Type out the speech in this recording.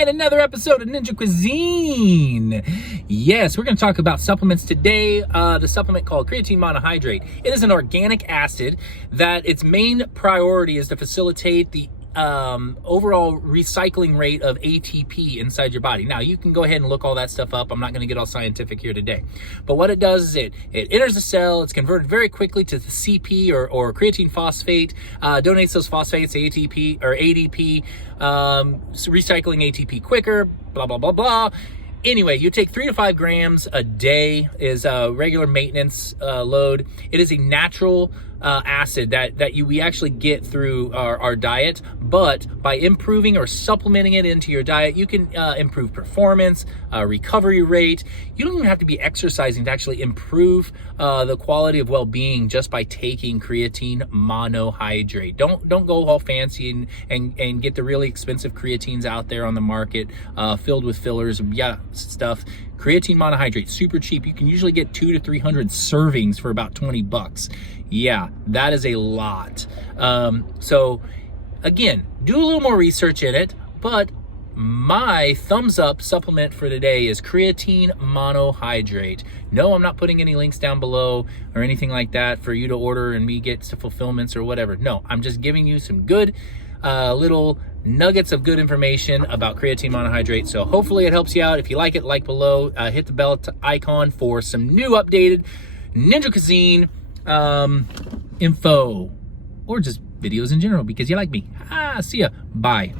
and another episode of Ninja Cuisine. Yes, we're going to talk about supplements today. The supplement called Creatine monohydrate. It is an organic acid that its main priority is to facilitate the overall recycling rate of ATP inside your body. Now, you can go ahead and look all that stuff up. I'm not going to get all scientific here today. But what it does is it enters the cell, it's converted very quickly to the CP or creatine phosphate, donates those phosphates to ATP or ADP, recycling ATP quicker, blah, blah, blah, blah. Anyway, you take 3 to 5 grams a day is a regular maintenance load. It is a natural acid that we actually get through our diet, but by improving or supplementing it into your diet, you can improve performance, recovery rate. You don't even have to be exercising to actually improve the quality of well-being just by taking creatine monohydrate. Don't go all fancy and get the really expensive creatines out there on the market filled with fillers, stuff. Creatine monohydrate, super cheap. You can usually get 200 to 300 servings for about $20. Yeah, that is a lot. So again, do a little more research in it, but my thumbs up supplement for today is creatine monohydrate. No, I'm not putting any links down below or anything like that for you to order and me get to fulfillments or whatever. No, I'm just giving you some good little nuggets of good information about creatine monohydrate. So hopefully it helps you out. If you like it, like below, hit the bell icon for some new updated Ninja Cuisine info or just videos in general because you like me. See ya. Bye.